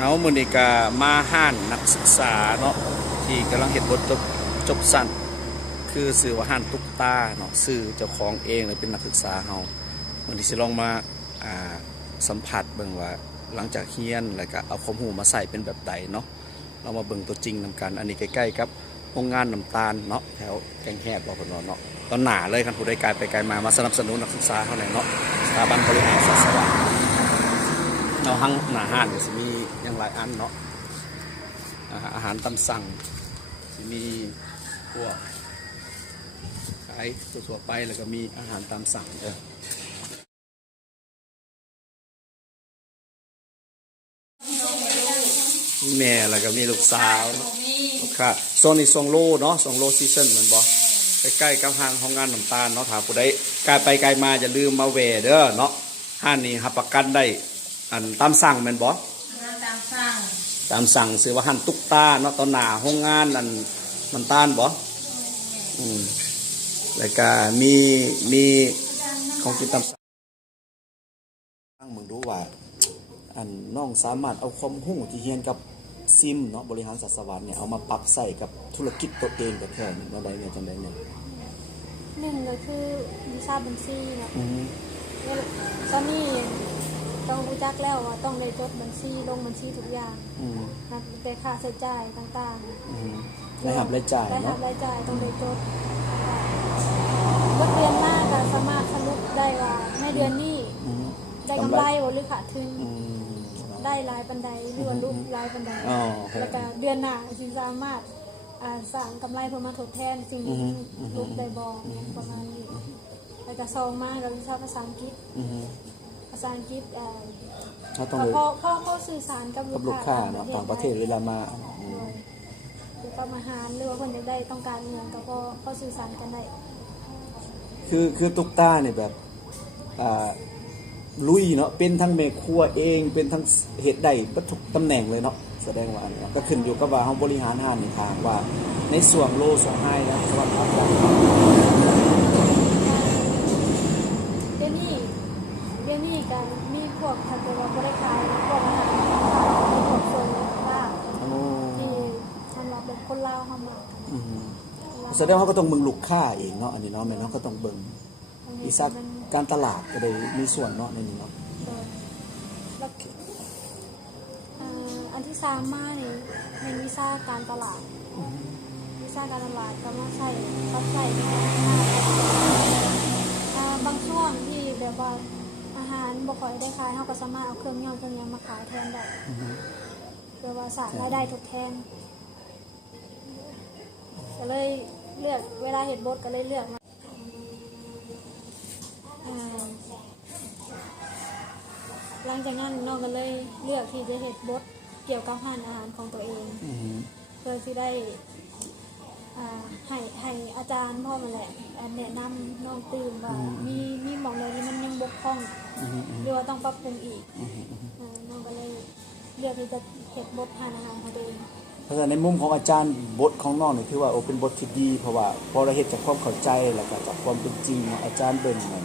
เอามื้อนี้ก็มาห้านนักศึกษาเนาะที่กำลังเฮ็ดบทจบสั้นคือสื่อว่าห้านตุ๊กตาเนาะสื่อเจ้าของเองเลยเป็นนักศึกษาเฮามื้อนี้สิลองมาสัมผัสเบิ่งว่าหลังจากเรียนแล้วก็เอาความรู้มาใส่เป็นแบบใดเนาะเรามาเบิ่งตัวจริงนำกันอันนี้ใกล้ๆกับโรงงานน้ำตาลเนาะแถวแกงแหบบ่เพิ่นว่าเนาะตอนหน้าเลยคันผู้ใดไกลไปไกลมาสนับสนุนนักศึกษาเฮาแหละเนาะสถาบันบริหารศาสตร์เราหังหน้าห้านก็สิมีอย่างหลายอันเนาะอาหารตามสั่งมีพวกขายทั่วๆไปแล้วก็มีอาหารตามสั่งมีแม่แล้วก็มีลูกสาวลูกค้าโซนนี้2 โลเนาะ2 โลซีซั่นเหมือนบ่ใกล้ๆกับห้างของงานน้ำตาลเนาะถ้าผู้ใดไกลไปไกลมาอย่าลืมมาแวะเด้อเนาะห้านนี้รับประกันได้อันตามสั่งแม่นบ่ตามสั่งซื้อว่าหั่นตุ๊กตาเนาะตอนหน้าโรงงานอันน้ำตาลบ่แล้วก็มีของกินตามสั่งมึงดูว่าอันน้องสามารถเอาความรู้ที่เรียนกับซิมเนาะบริหารศาสตร์สวรรค์เนี่ยเอามาปรับใส่กับธุรกิจตัวเองกับแทนจังได๋เนี่ยหนึ่งก็คือวิชาบัญชีนะตอนนี้ต้องรู้จักแล้วว่าต้องได้จดบัญชีลงบัญชีทุกอย่างนะแต่ค่าใช้จ่ายต่างๆรายรับรายจ่ายเนาะรายจ่ายต้องได้จดบทเรียนมากก็สามารถสรุปได้ว่าในเดือนนี้ได้กำไรหรือขาดทุนได้รายปันใดหรือว่ารูปรายปันใดแล้วก็เดือนหน้าสิสามารถสร้างกำไรเพื่อมาทดแทนสิ่งที่รูปได้บอกประมาณนี้แล้วก็2มากับวิชาภาษาอังกฤษเขาสื่อสารกับลูกค้าเนาะต่างประเทศเวลามาหรือประมาหารหรือว่าคนจะได้ต้องการเงินก็เขาสื่อสารกันได้คือตุ๊กตาเนี่ยแบบลุยเนาะเป็นทั้งแม่ครัวเองเป็นทั้งเฮ็ดได้ทุกตำแหน่งเลยเนาะแสดงว่าก็ขึ้นอยู่กับว่าเฮาบริหารห้านในทางว่าในส่วนโลส่วนไฮนะสวัสดีครับเดี๋ยวนี้กันมีพวกถ้าเกิดว่าบ่ได้ขายพวกอาหารพวกโซนว่าที่สำหรับแบบคนลาวเฮามาแสดงว่าก็ต้องเบิ่งลูกค้าเองเนาะอันนี้เนาะแม่เนาะก็ต้องเบิ่งอีสักการตลาดก็ได้มีส่วนเนาะในนี้เนาะอันที่3มานี่เป็นวิชาการตลาดก็มาใช้บางช่วงที่แบบว่าอาหารบ่ค่อยได้ขายเฮาก็สามารถเอาเครื่องย่างมาขายแทนได้เพื่อว่าสร้างรายได้ทดแทนก็เลยเลือกเวลาเฮ็ดบทก็เลยเลือกหลังจากนั้นน้องก็เลยเลือกที่จะเฮ็ดบทเกี่ยวกับอาหารของตัวเองเพื่อที่ได้ให้อาจารย์พ่อมาแหละแนะนำน้องตื่นว่ามีหมองเลยที่มันยังบกพร่องหรือว่าต้องปรับปรุงอีกน้องก็เลยเลือกที่จะเฮ็ดบทอาหารของตัวเองเพราะฉะนั้นในมุมของอาจารย์บทของน้องนี่ถือว่าเป็นบทที่ดีเพราะว่าพอเราเฮ็ดจากความเข้าใจแล้วก็จากความเป็นจริงอาจารย์เบิ่งมัน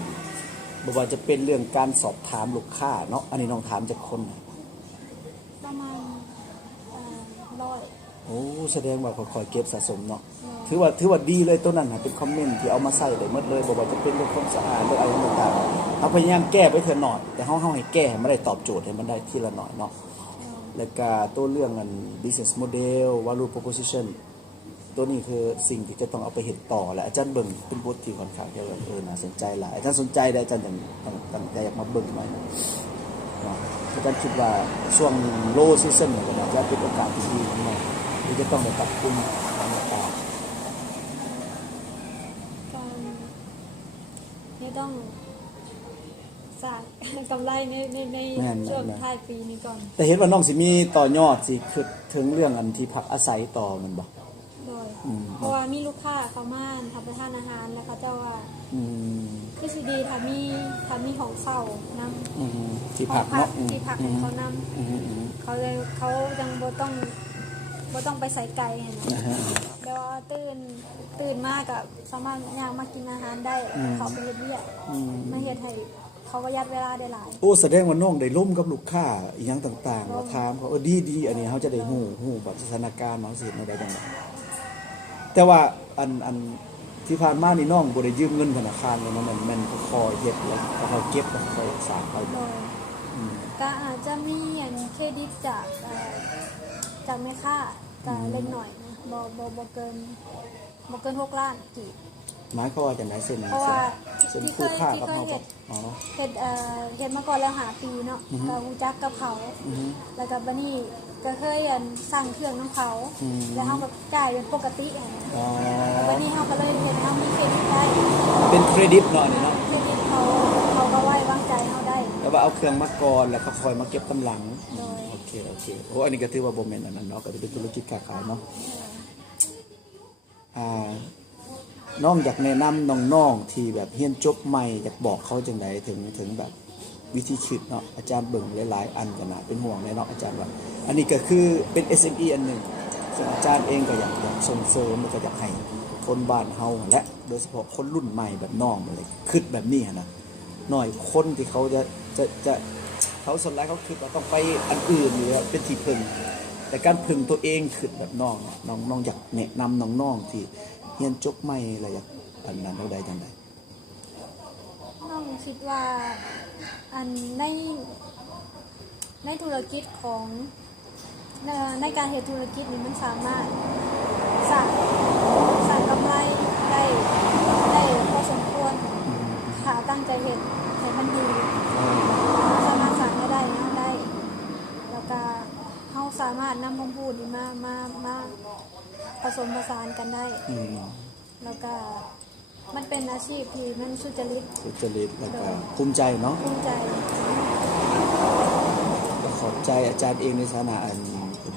บ่ว่าจะเป็นเรื่องการสอบถามลูกค้าเนาะอันนี้น้องถามจากคนประมาณ100โอ้แสดงว่าค่อยๆเก็บสะสมเนาะถือว่าดีเลยตัวนั้นเป็นคอมเมนต์ที่เอามาใส่ได้หมดเลยบ่ว่าจะเป็นเรื่องความสะอาดเรื่องอะไรต่างๆเราพยายามแก้ไปเถอะหน่อยแต่เฮาให้แก้ให้มันได้ตอบโจทย์ให้มันได้ทีละหน่อยเนาะแล้วก็ตัวเรื่องอัน business model value proposition ตัวนี้คือสิ่งที่จะต้องเอาไปเฮ็ดต่อและอาจารย์เบิ่งเป็นบทที่ค่อนข้างจะน่าสนใจหลายอาจารย์สนใจได้อาจารย์ตั้งใจอยากมาเบิ่งหน่อยเนาะอาจารย์คิดว่าช่วงโลซีซั่นเนี่ยก็น่าจะเป็นโอกาสที่ดีของเราที่จะต้องได้ปรับปรุงต่างๆนี่ต้องสร้างกำไรในช่วงท้ายปีนี้ก่อนแต่เห็นว่าน้องสิมีต่อยอดสิคือถึงเรื่องอันที่พักอาศัยต่อมันบ่เพราะว่ามีลูกค้าเขามาทำประทานอาหารแล้วเขาเจ้าว่าคือสิดีถ้ามีของเฝ้านำที่พักเนาะที่พักให้เขานำเขายังบ่ต้องไปใส่ไก่เนาะเดี๋ยวตื่นมากกับสามารถย่างมากินอาหารได้เขาไปเฮ็ดเวียกมาเฮ็ดให้ เขาก็ยัดเวลาได้หลาย โอ้แสดงว่าน้องได้ร่วมกับลูกค้าอีหยังต่างๆว่าถามเขาดีอันนี้เขาจะได้ฮู้แบบสถานการณ์เนาะสิได้จังได๋แต่ว่าอันที่ผ่านมานี่น้องบ่ได้ยืมเงินธนาคารเลยนะมันเขาคอยเฮ็ดแล้วเขาเก็บแล้วเขารักษาเขา โดยก็อาจจะมีอย่างเครดิตจากแม่ค้าก็เล็กหน่อยนะบ่เกิน6 ล้านกีบ หมายความว่าจังได๋เส้น เพราะว่า เส้น ที่เค คู่ ย ค่า ที่ กับ เคย เฮา เฮ็ กั ด บอ๋อ เฮ็ดมาก่อนแล้วหาปีเนาะก็รู้จักกับเขา แล้วก็บัดนี้ก็เคยสั่งเครื่องน้ำเขาแล้วเฮาก็จ่ายเป็นปกติอะนะ อ๋อ บัดนี้เฮาก็เลยเฮ็ดเฮามีเครดิตได้ เป็นเครดิตเนาะนี่เนาะ เครดิตเขาก็ไว้วางใจเฮาได้ แล้วว่าเอาเครื่องมาก่อนแล้วก็คอยมาเก็บกำลัง โดย โอเคโอ้อันนี้ก็ถือว่าบ่แม่นอันนั้นเนาะก็จะเป็นธุรกิจค้าขายเนาะน้องอยากแนะนำน้องๆที่แบบเรียนจบใหม่อยากบอกเขาจังไดถึงแบบวิธีคิดเนาะอาจารย์เบิ่งหลายๆอันก็น่าเป็นห่วงแน่เนาะอาจารย์ว่าอันนี้ก็คือเป็น SME อันหนึงซึ่งอาจารย์เองก็อยากส่งเสริมแล้วก็อยากให้คนบ้านเฮาและโดยเฉพาะคนรุ่นใหม่แบบน้องเลยคิดแบบนี้นะน้อยคนที่เขาจะเขาสนใจเขาคิดว่าต้องไปอันอื่นหรือเป็นที่พึ่งแต่การพึ่งตัวเองคิดแบบน้องน้องอยากแนะนำน้องๆที่เรียนจบใหม่อะไรอยากอันนั้นได้จังได๋ น้องคิดว่าอันในธุรกิจของในการเฮ็ดธุรกิจนี่มันสามารถสร้างกำไรได้พอสมควรถ้าตั้งใจเฮ็ดให้มันดีสามารถสร้างรายได้ได้แล้วก็เฮาสามารถนำคำพูดนี้มาผสมผสานกันได้แล้วก็มันเป็นอาชีพที่มันสุจริต แล้วก็ภูมิใจเนาะ ภูมิใจ ก็ขอบใจอาจารย์เองในฐานะ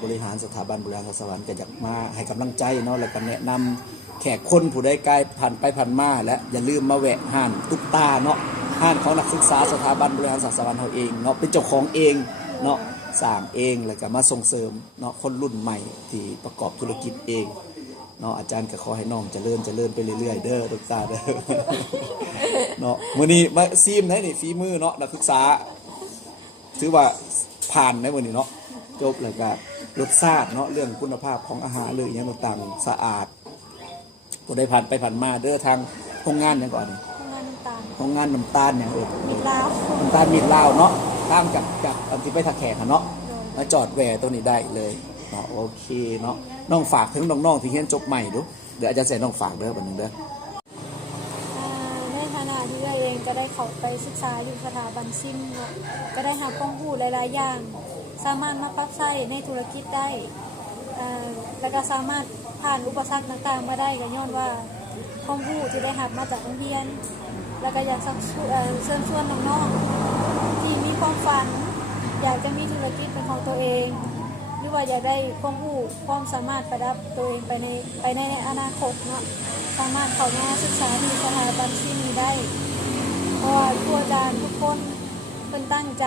บริหารสถาบันบุรีรัมย์สวรรค์ก็อยากมาให้กำลังใจเนาะแล้วก็แนะนำแขกคนผู้ใดไกลผ่านไปผ่านมาและอย่าลืมมาแวะห้านตุ๊กตาเนาะห้านของนักศึกษาสถาบันบริหารสวรรค์เฮาเองเนาะเป็นเจ้าของเองเนาะสร้างเองแล้วก็มาส่งเสริมเนาะคนรุ่นใหม่ที่ประกอบธุรกิจเองเนาะอาจารย์ก็ขอให้น้องเจริญไปเรื่อยๆเด้อตุ๊กตาเด้อ เนาะมื้อนี้มาซีมให้นี่ฝีมือเนาะนักศึกษาถือว่าผ่านในมื้อนี้เนาะจบแล้วก็รสชาติเนาะเรื่องคุณภาพของอาหารเรื่องอหย่างต่างๆสะอาดผู้ใดผ่านไปผ่านมาเด้อทางโรงงานหยังก่อน ทำงานน้ำตาล โรงงานน้ำตาลหยังมีลาว น้ำตาลมีดลาวเนาะตามจากอันที่ไปทาแขกเนาะมาจอดแหวตรงนี้ได้เลยเนาะโอเคเนาะน้องฝากถึงน้องๆที่เรียนจบใหม่ดูเดี๋ยวอาจารย์ใส่น้องฝากเด้อบัดนึงเด้อ ในฐานะที่เราเองก็ได้เข้าไปศึกษาอยู่สถาบันซิมเนาะก็ได้หาความรู้หลายๆอย่างสามารถมาปรับใช้ในธุรกิจได้แล้วก็สามารถผ่านอุปสรรคต่างๆมาได้ก็ย้อนว่าความรู้ที่ได้รับมาจากโรงเรียนแล้วก็อยากเชิญชวนน้องๆที่มีความฝันอยากจะมีธุรกิจเป็นของตัวเองหรือว่าอยากได้ความรู้ความสามารถประดับตัวเองไปในอนาคตเนาะสามารถเข้ามาศึกษาที่สถาบันที่นี้ได้เพราะว่าครูอาจารย์ทุกคนเป็นตั้งใจ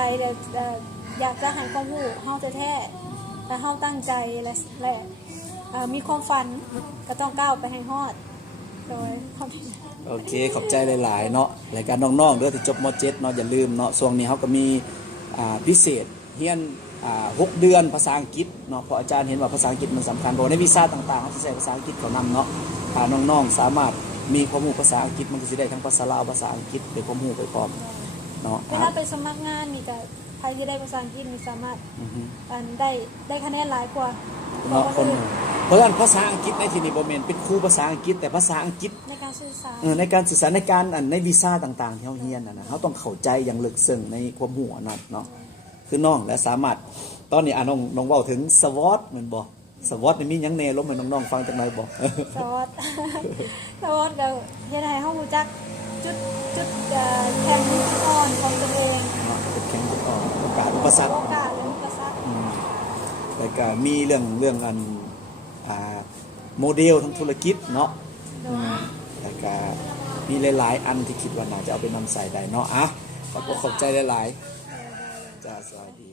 อยากจะให้ความรู้เฮาแท้ๆแต่เฮาตั้งใจและมีความฝันก็ต้องก้าวไปให้ฮอดโดยโอเคขอบใจหลายๆเนาะรายการน้องๆเด้อที่จบม.7 เนาะอย่าลืมเนาะช่วงนี้เฮาก็มีพิเศษเรียน6 เดือนภาษาอังกฤษเนาะเพราะอาจารย์เห็นว่าภาษาอังกฤษมันสำคัญเพราะในวีซ่าต่างๆเขาจะใช้ภาษาอังกฤษเขานำเนาะถ้าน้องๆสามารถมีความรู้ภาษาอังกฤษมันก็สิได้ทั้งภาษาลาวภาษาอังกฤษเป็นความรู้ไปพร้อมเนาะเวลาไปสมัครงานนี่ก็ใครที่ได้ภาษาอังกฤษมีสามารถได้คะแนนหลายกว่า เนาะคนเพราะฉะนั้นภาษาอังกฤษในที่นี้บ่แม่นเป็นครูภาษาอังกฤษแต่ภาษาอังกฤษในการสื่อสารในการสื่อสารในการในวีซ่าต่างๆที่เฮาเรียนนะเฮาต้องเข้าใจอย่างลึกซึ้งในความรู้อันนั้นเนาะคือน้องและสามารถตอนนี้น้องเว้าถึงสวอตแม่นบ่สวอตนี่มีหยังแน่ลงให้น้องๆฟังจังได๋บ่สวอตสวอตก็เฮ็ดให้เฮารู้จักจุดแข็งอ่อนของตัวเองจุดแข็งจุดอ่อนโอกาสอุปสรรคและอุปสรรคแล้วก็มีเรื่องอันโมเดลทางธุรกิจเนาะแล้วก็มีหลายๆอันที่คิดว่าน่าจะเอาไปนำใส่ได้เนาะขอบใจหลายๆจ้าสวัสดี